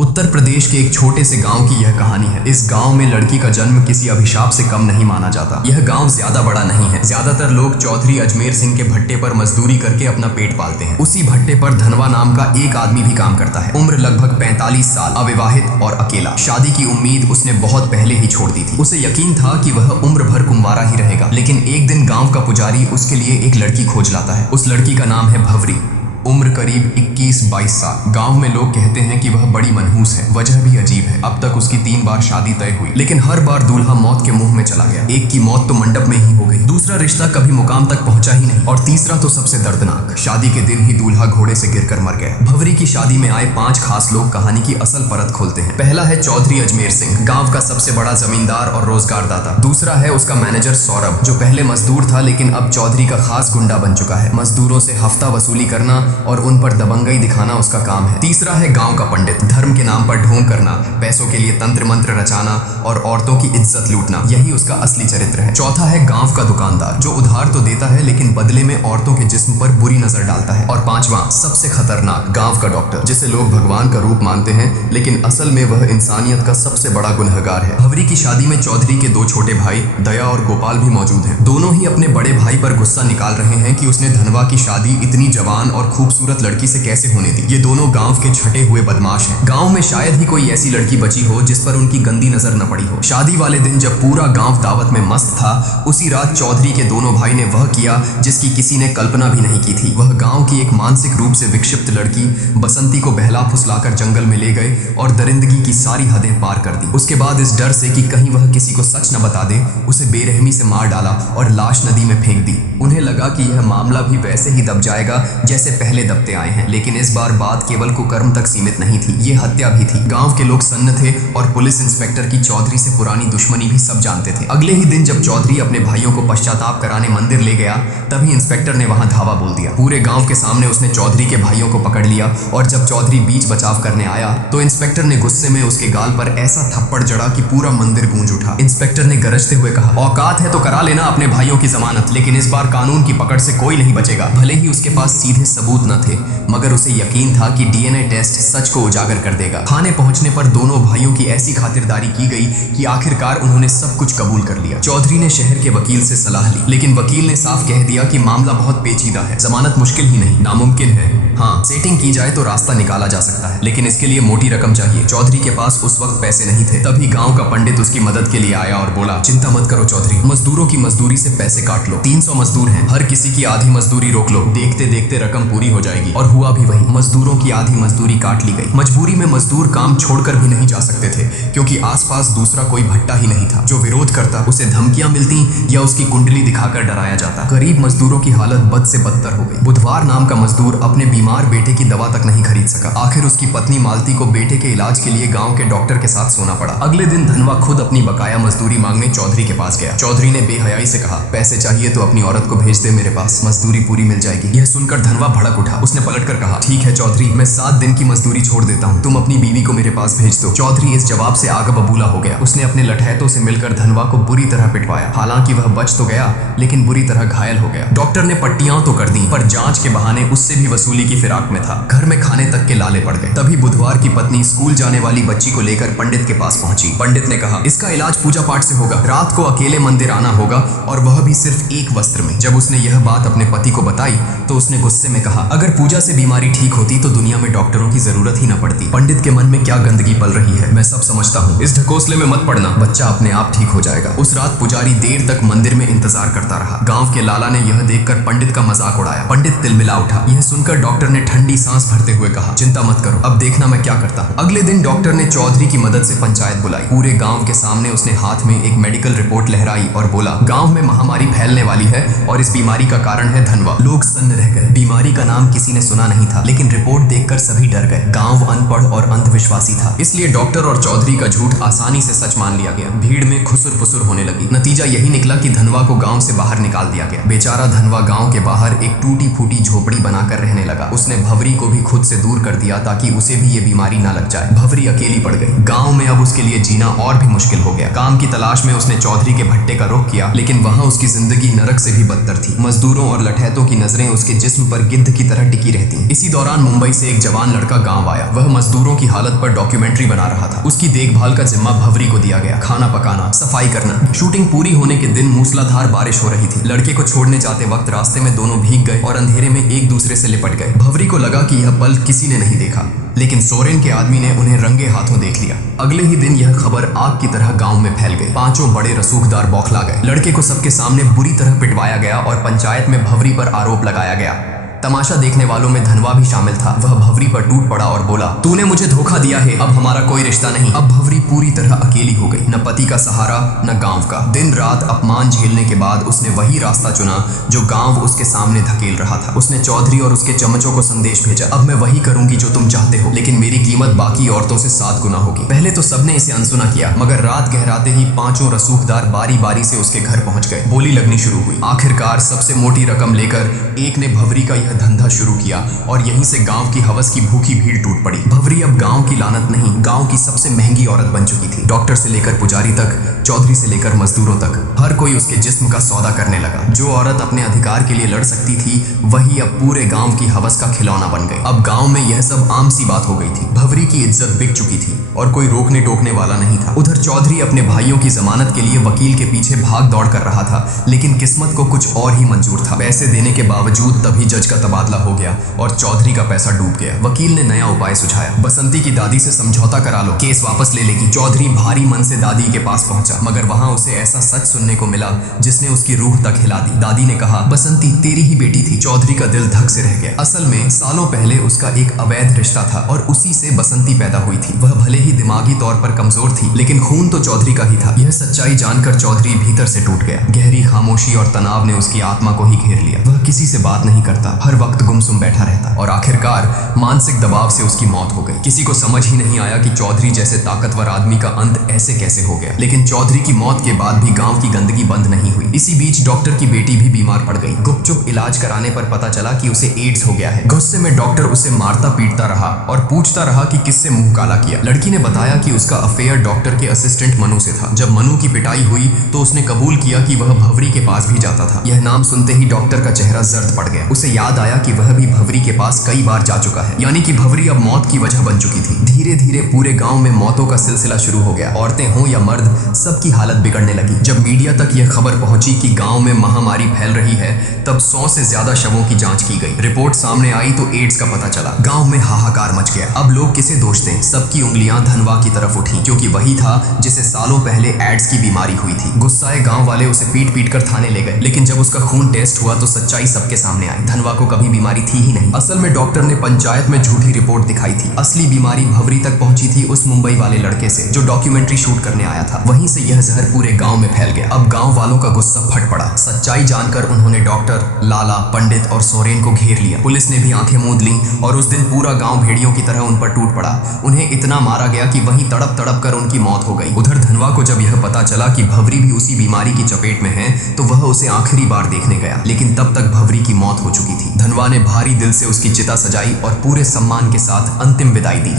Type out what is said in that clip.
उत्तर प्रदेश के एक छोटे से गांव की यह कहानी है। इस गांव में लड़की का जन्म किसी अभिशाप से कम नहीं माना जाता। यह गांव ज्यादा बड़ा नहीं है। ज्यादातर लोग चौधरी अजमेर सिंह के भट्टे पर मजदूरी करके अपना पेट पालते हैं। उसी भट्टे पर धनवा नाम का एक आदमी भी काम करता है। उम्र लगभग 45 साल, अविवाहित और अकेला। शादी की उम्मीद उसने बहुत पहले ही छोड़ दी थी। उसे यकीन था कि वह उम्र भर कुंवारा ही रहेगा, लेकिन एक दिन गाँव का पुजारी उसके लिए एक लड़की खोज लाता है। उस लड़की का नाम है भवरी। उम्र करीब 21-22 साल। गांव में लोग कहते हैं कि वह बड़ी मनहूस है। वजह भी अजीब है। अब तक उसकी 3 बार शादी तय हुई, लेकिन हर बार दूल्हा मौत के मुंह में चला गया। एक की मौत तो मंडप में ही हो गई, दूसरा रिश्ता कभी मुकाम तक पहुंचा ही नहीं, और तीसरा तो सबसे दर्दनाक, शादी के दिन ही दूल्हा घोड़े से गिरकर मर गया। भवरी की शादी में आए 5 खास लोग कहानी की असल परत खोलते हैं। पहला है चौधरी अजमेर सिंह, गाँव का सबसे बड़ा जमींदार और रोजगार दाता। दूसरा है उसका मैनेजर सौरभ, जो पहले मजदूर था लेकिन अब चौधरी का खास गुंडा बन चुका है। मजदूरों से हफ्ता वसूली करना और उन पर दबंगई दिखाना उसका काम है। तीसरा है गांव का पंडित, धर्म के नाम पर ढोंग करना, पैसों के लिए तंत्र मंत्र रचाना और औरतों की इज्जत लूटना, यही उसका असली चरित्र है। चौथा है गांव का दुकानदार, जो उधार तो देता है लेकिन बदले में औरतों के जिस्म पर बुरी नजर डालता है। और पांचवा, सबसे खतरनाक, गांव का डॉक्टर, जिसे लोग भगवान का रूप मानते हैं लेकिन असल में वह इंसानियत का सबसे बड़ा गुनहगार है। भवरी की शादी में चौधरी के 2 छोटे भाई दया और गोपाल भी मौजूद हैं। दोनों ही अपने बड़े भाई पर गुस्सा निकाल रहे हैं कि उसने धनवा की शादी इतनी जवान और खूबसूरत लड़की से कैसे होने दी। ये दोनों गांव के छठे हुए बदमाश हैं। गांव में शायद ही कोई ऐसी लड़की बची हो जिस पर उनकी गंदी नजर न पड़ी हो। शादी वाले दिन जब पूरा गांव दावत में मस्त था, उसी रात चौधरी के दोनों भाई ने वह किया जिसकी किसी ने कल्पना भी नहीं की थी। वह गांव की एक मानसिक रूप से विक्षिप्त लड़की बसंती को बहला फुसलाकर जंगल में ले गए और दरिंदगी की सारी हदें पार कर दी। उसके बाद इस डर से कि कहीं वह किसी को सच न बता दे, उसे बेरहमी से मार डाला और लाश नदी में फेंक दी। उन्हें लगा कि यह मामला भी वैसे ही दब जाएगा जैसे पहले दबते आए हैं, लेकिन इस बार बात केवल कुकर्म तक सीमित नहीं थी, ये हत्या भी थी। गांव के लोग सन्न थे और पुलिस इंस्पेक्टर की चौधरी से पुरानी दुश्मनी भी सब जानते थे। अगले ही दिन जब चौधरी अपने भाइयों को पश्चाताप कराने मंदिर ले गया, तभी इंस्पेक्टर ने वहां धावा बोल दिया। पूरे गांव के सामने उसने चौधरी के भाइयों को पकड़ लिया और जब चौधरी बीच बचाव करने आया तो इंस्पेक्टर ने गुस्से में उसके गाल पर ऐसा थप्पड़ जड़ा कि पूरा मंदिर गूंज उठा। इंस्पेक्टर ने गरजते हुए कहा, औकात है तो करा लेना अपने भाइयों की जमानत, लेकिन इस बार कानून की पकड़ से कोई नहीं बचेगा। भले ही उसके पास सीधे सबूत न थे, मगर उसे यकीन था कि डीएनए टेस्ट सच को उजागर कर देगा। थाने पहुंचने पर दोनों भाइयों की ऐसी खातिरदारी की गई कि आखिरकार उन्होंने सब कुछ कबूल कर लिया। चौधरी ने शहर के वकील से सलाह ली, लेकिन वकील ने साफ कह दिया कि मामला बहुत पेचीदा है, जमानत मुश्किल ही नहीं नामुमकिन है। हाँ, सेटिंग की जाए तो रास्ता निकाला जा सकता है, लेकिन इसके लिए मोटी रकम चाहिए। चौधरी के पास उस वक्त पैसे नहीं थे। तभी गांव का पंडित उसकी मदद के लिए आया और बोला, चिंता मत करो चौधरी, मजदूरों की मजदूरी से पैसे काट लो। 300 मजदूर हैं, हर किसी की आधी मजदूरी रोक लो, देखते देखते रकम पूरी हो जाएगी। और हुआ भी वही, मजदूरों की आधी मजदूरी काट ली गई। मजबूरी में मजदूर काम छोड़कर भी नहीं जा सकते थे, क्योंकि आसपास दूसरा कोई भट्टा ही नहीं था। जो विरोध करता उसे धमकियां मिलती या उसकी कुंडली दिखाकर डराया जाता। गरीब मजदूरों की हालत बद से बदतर हो गई। बुधवार नाम का मजदूर अपने बीमार बेटे की दवा तक नहीं खरीद सका। आखिर उसकी पत्नी मालती को बेटे के इलाज के लिए गांव के डॉक्टर के साथ सोना पड़ा। अगले दिन धनवा खुद अपनी बकाया मजदूरी मांगने चौधरी के पास गया। चौधरी ने बेहयाई से कहा, पैसे चाहिए तो अपनी औरत को भेज दे मेरे पास, मजदूरी पूरी मिल जाएगी। यह सुनकर धनवा भड़क उठा। उसने पलटकर कहा, ठीक है चौधरी, मैं 7 दिन की मजदूरी छोड़ देता हूँ, तुम अपनी बीवी को मेरे पास भेज दो। चौधरी इस जवाब से आग बबूला हो गया। उसने अपने लठैतों से मिलकर धनवा को बुरी तरह पिटवाया। हालांकि वह बच तो गया, लेकिन बुरी तरह घायल हो गया। डॉक्टर ने पट्टियां तो कर दी, पर जांच के बहाने उससे भी वसूली की फिराक में था। घर में खाने तक के लाले पड़ गए। तभी बुधवार की पत्नी स्कूल जाने वाली बच्ची को लेकर पंडित के पास पहुंची। पंडित ने कहा, इसका इलाज पूजा पाठ से होगा, रात को अकेले मंदिर आना होगा, और वह भी सिर्फ एक वस्त्र में। जब उसने यह बात अपने पति को बताई तो उसने गुस्से में कहा, अगर पूजा से बीमारी ठीक होती तो दुनिया में डॉक्टरों की जरूरत ही न पड़ती। पंडित के मन में क्या गंदगी पल रही है, मैं सब समझता हूँ, इस ढकोसले में मत पड़ना, बच्चा अपने आप ठीक हो जाएगा। उस रात पुजारी देर तक मंदिर में इंतजार करता रहा। गांव के लाला ने यह देखकर पंडित का मजाक उड़ाया। पंडित तिलमिला उठा। यह सुनकर डॉक्टर ने ठंडी सांस भरते हुए कहा, चिंता मत करो, अब देखना मैं क्या करता हूँ। अगले दिन डॉक्टर ने चौधरी की मदद से पंचायत बुलाई। पूरे गांव के सामने उसने हाथ में एक मेडिकल रिपोर्ट लहराई और बोला, गांव में महामारी फैलने वाली है और इस बीमारी का कारण है धनवा। लोग सन्न रह गए। बीमारी का नाम किसी ने सुना नहीं था, लेकिन रिपोर्ट देखकर सभी डर गए। गांव अनपढ़ और अंधविश्वासी था, इसलिए डॉक्टर और चौधरी का झूठ आसानी से सच मान लिया गया। भीड़ में खुसुर फुसुर होने लगी। नतीजा यही निकला कि धनवा को गांव से बाहर निकाल दिया गया। बेचारा धनवा गांव के बाहर एक टूटी फूटी झोपड़ी बनाकर रहने लगा। उसने भवरी को भी खुद से दूर कर दिया ताकि उसे भी ये बीमारी न लग जाए। भवरी अकेली पड़ गई। गांव में अब उसके लिए जीना और भी मुश्किल हो गया। काम की तलाश में उसने चौधरी के भट्टे का रुख किया, लेकिन वहां उसकी जिंदगी नरक से भी बदतर थी। मजदूरों और लठैतों की नजरें उसके जिस्म पर गिद्ध की तरह टिकी रहती। इसी दौरान मुंबई से एक जवान लड़का गांव आया। वह मजदूरों की हालत पर डॉक्यूमेंट्री बना रहा था। उसकी देखभाल का जिम्मा भवरी को दिया गया, खाना पकाना, सफाई करना। शूटिंग पूरी होने के दिन मूसलाधार बारिश हो रही थी। लड़के को छोड़ने जाते वक्त रास्ते में दोनों भीग गए और अंधेरे में एक दूसरे से लिपट गए। भवरी को लगा कि यह पल किसी ने नहीं देखा, लेकिन सोरेन के आदमी ने उन्हें रंगे हाथों देख लिया। अगले ही दिन यह खबर आग की तरह गांव में फैल गई। पांचों बड़े रसूखदार बौखला गए। लड़के को सबके सामने बुरी तरह पिटवाया गया और पंचायत में भवरी पर आरोप लगाया गया। तमाशा देखने वालों में धनवा भी शामिल था। वह भवरी पर टूट पड़ा और बोला, तूने मुझे धोखा दिया है, अब हमारा कोई रिश्ता नहीं। अब भवरी पूरी तरह अकेली हो गई, न पति का सहारा न गांव का। दिन रात अपमान झेलने के बाद उसने वही रास्ता चुना जो गांव उसके सामने धकेल रहा था। उसने चौधरी और उसके चमचों को संदेश भेजा, अब मैं वही करूंगी जो तुम चाहते हो, लेकिन मेरी कीमत बाकी औरतों से 7 गुना होगी। पहले तो सबने इसे अनसुना किया, मगर रात गहराते ही पांचों रसूखदार बारी बारी से उसके घर पहुंच गए। बोली लगनी शुरू हुई। आखिरकार सबसे मोटी रकम लेकर एक ने भवरी का धंधा शुरू किया और यहीं से गांव की हवस की भूखी भीड़ टूट पड़ी। भवरी अब गांव की लानत नहीं, गांव की सबसे महंगी औरत बन चुकी थी। डॉक्टर से लेकर पुजारी तक, चौधरी से लेकर मजदूरों तक, हर कोई उसके जिस्म का सौदा करने लगा। जो औरत अपने अधिकार के लिए लड़ सकती थी, वही अब पूरे गांव की हवस का खिलौना बन गई। अब गांव में यह सब आम सी बात हो गई थी। भवरी की इज्जत बिक चुकी थी और कोई रोकने टोकने वाला नहीं था। उधर चौधरी अपने भाइयों की जमानत के लिए वकील के पीछे भाग दौड़ कर रहा था, लेकिन किस्मत को कुछ और ही मंजूर था। पैसे देने के बावजूद तभी जज का तबादला हो गया और चौधरी का पैसा डूब गया। वकील ने नया उपाय सुझाया, बसंती की दादी से समझौता करा लो, केस वापस ले लेगी। चौधरी भारी मन से दादी के पास पहुंचा, मगर वहां उसे ऐसा सच सुनने को मिला जिसने उसकी रूह तक हिला दी। दादी ने कहा, बसंती तेरी ही बेटी थी। चौधरी का दिल धक से रह गया। असल में सालों पहले उसका एक अवैध रिश्ता था और उसी से बसंती पैदा हुई थी। वह भले ही दिमागी तौर पर कमजोर थी, लेकिन खून तो चौधरी का ही था। यह सच्चाई जानकर चौधरी भीतर से टूट गया। गहरी खामोशी और तनाव ने उसकी आत्मा को ही घेर लिया। वह किसी से बात नहीं करता, हर वक्त गुमसुम बैठा रहता और आखिरकार मानसिक दबाव से उसकी मौत हो गई। किसी को समझ ही नहीं आया कि चौधरी जैसे ताकतवर आदमी का अंत ऐसे कैसे हो गया। लेकिन चौधरी की मौत के बाद भी गांव की गंदगी बंद नहीं हुई। इसी बीच डॉक्टर की बेटी भी बीमार पड़ गई। गुपचुप इलाज कराने पर पता चला कि उसे एड्स हो गया है। गुस्से में डॉक्टर उसे मारता पीटता रहा और पूछता रहा कि किससे मुंह काला किया। लड़की ने बताया कि उसका अफेयर डॉक्टर के असिस्टेंट मनु से था। जब मनु की पिटाई हुई तो उसने कबूल किया कि वह भवरी के पास भी जाता था। यह नाम सुनते ही डॉक्टर का चेहरा जर्द पड़ गया। उसे याद आया कि वह भी भवरी के पास कई बार जा चुका है, यानी कि भवरी अब मौत की वजह बन चुकी थी। धीरे धीरे पूरे गांव में मौतों का सिलसिला शुरू हो गया। औरतें हों या मर्द, सबकी हालत बिगड़ने लगी। जब मीडिया तक यह खबर पहुंची कि गांव में महामारी फैल रही है, तब 100 से ज्यादा शवों की जांच की गई। रिपोर्ट सामने आई तो एड्स का पता चला। गांव में हाहाकार मच गया। अब लोग किसे दोष दें? सबकी उंगलियां धनवा की तरफ उठी, क्योंकि वही था जिसे सालों पहले एड्स की बीमारी हुई थी। गुस्साए गांव वाले उसे पीट पीट कर थाने ले गए, लेकिन जब उसका खून टेस्ट हुआ तो सच्चाई सबके सामने आई। धनवा को कभी बीमारी थी ही नहीं। असल में डॉक्टर ने पंचायत में झूठी रिपोर्ट दिखाई थी। असली बीमारी भवरी तक पहुंची थी उस मुंबई वाले लड़के से जो डॉक्यूमेंट्री शूट करने आया था। वहीं से यह जहर पूरे गांव में फैल गया। अब गांव वालों का गुस्सा फट पड़ा। सच्चाई जानकर उन्होंने डॉक्टर, लाला, पंडित और सोरेन को घेर लिया। पुलिस ने भी आंखें मूंद लीं और उस दिन पूरा गांव भेड़ियों की तरह उन पर टूट पड़ा। उन्हें इतना मारा गया कि वहीं तड़प तड़प कर उनकी मौत हो गई। उधर धनवा को जब यह पता चला कि भवरी भी उसी बीमारी की चपेट में है, तो वह उसे आखिरी बार देखने गया, लेकिन तब तक भवरी की मौत हो चुकी थी। धनवा ने भारी दिल से उसकी चिता सजाई और पूरे सम्मान के साथ अंतिम विदाई दी।